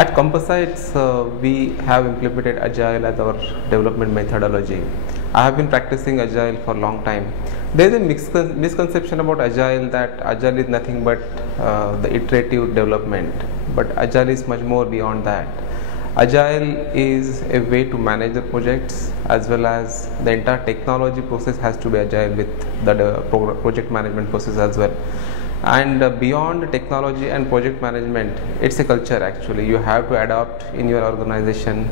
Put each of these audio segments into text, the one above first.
At Compassites, we have implemented Agile as our development methodology. I have been practicing Agile for a long time. There is a misconception about Agile that Agile is nothing but the iterative development, but Agile is much more beyond that. Agile is a way to manage the projects, as well as the entire technology process has to be Agile with the project management process as well. And beyond technology and project management, it's a culture actually. You have to adapt in your organization.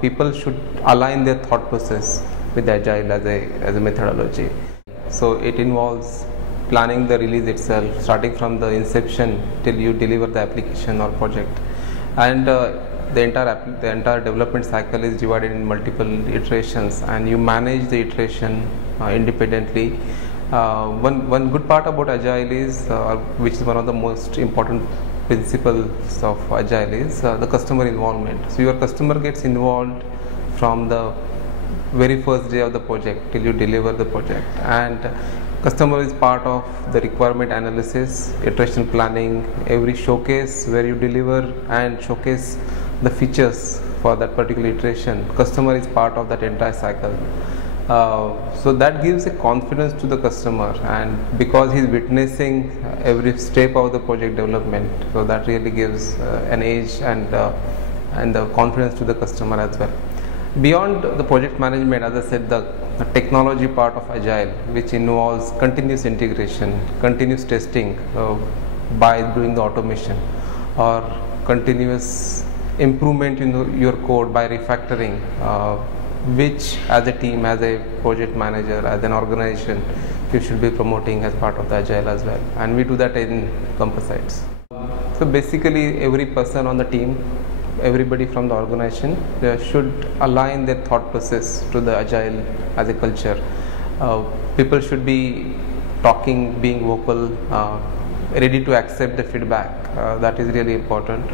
People should align their thought process with Agile as a methodology. So it involves planning the release itself, starting from the inception till you deliver the application or project. And the entire development cycle is divided in multiple iterations, and you manage the iteration independently. One good part about Agile is, which is one of the most important principles of Agile, is the customer involvement. So your customer gets involved from the very first day of the project till you deliver the project, and customer is part of the requirement analysis, iteration planning, every showcase where you deliver and showcase the features for that particular iteration. Customer is part of that entire cycle. So that gives a confidence to the customer, and because he's witnessing every step of the project development, so that really gives an edge and the confidence to the customer as well. Beyond the project management, as I said, the technology part of Agile, which involves continuous integration, continuous testing by doing the automation, or continuous improvement in your code by refactoring, which as a team, as a project manager, as an organization, you should be promoting as part of the Agile as well. And we do that in Compassites. So basically every person on the team, everybody from the organization should align their thought process to the Agile as a culture. People should be talking, being vocal, ready to accept the feedback. That is really important.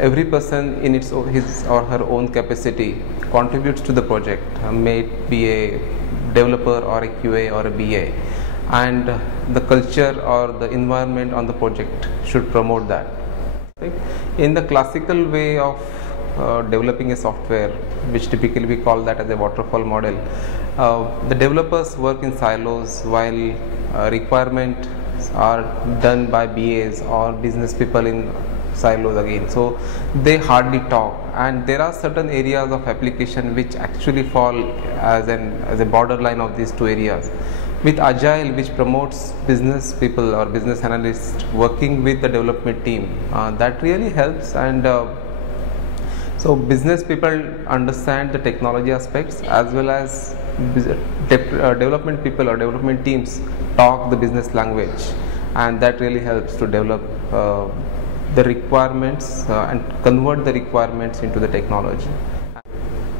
Every person in his or her own capacity contributes to the project, may it be a developer or a QA or a BA, and the culture or the environment on the project should promote that. In the classical way of developing a software, which typically we call that as a waterfall model, the developers work in silos while requirements are done by BAs or business people in silos again. So they hardly talk, and there are certain areas of application which actually fall as a borderline of these two areas. With Agile, which promotes business people or business analysts working with the development team, that really helps. And so business people understand the technology aspects, as well as development people or development teams talk the business language, and that really helps to develop the requirements and convert the requirements into the technology.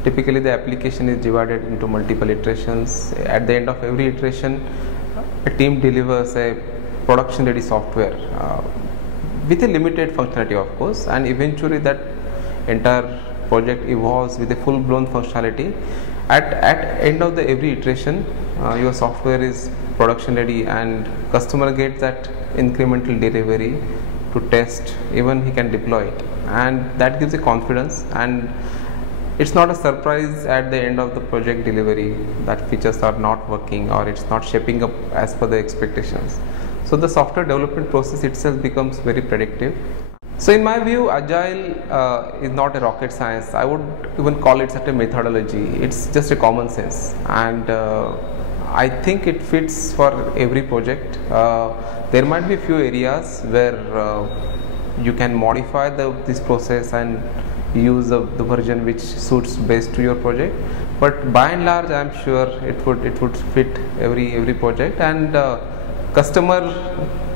Typically the application is divided into multiple iterations. At the end of every iteration, a team delivers a production ready software with a limited functionality, of course, and eventually that entire project evolves with a full blown functionality. At end of the every iteration, your software is production ready, and customer gets that incremental delivery to test, even he can deploy it, and that gives a confidence. And it's not a surprise at the end of the project delivery that features are not working or it's not shaping up as per the expectations. So the software development process itself becomes very predictive. So in my view, Agile is not a rocket science. I would even call it such a methodology. It's just a common sense, and I think it fits for every project. There might be a few areas where you can modify this process and use the version which suits best to your project, but by and large I am sure it would fit every project. And customer,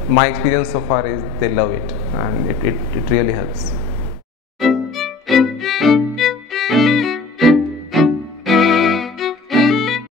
my experience so far is they love it, and it really helps.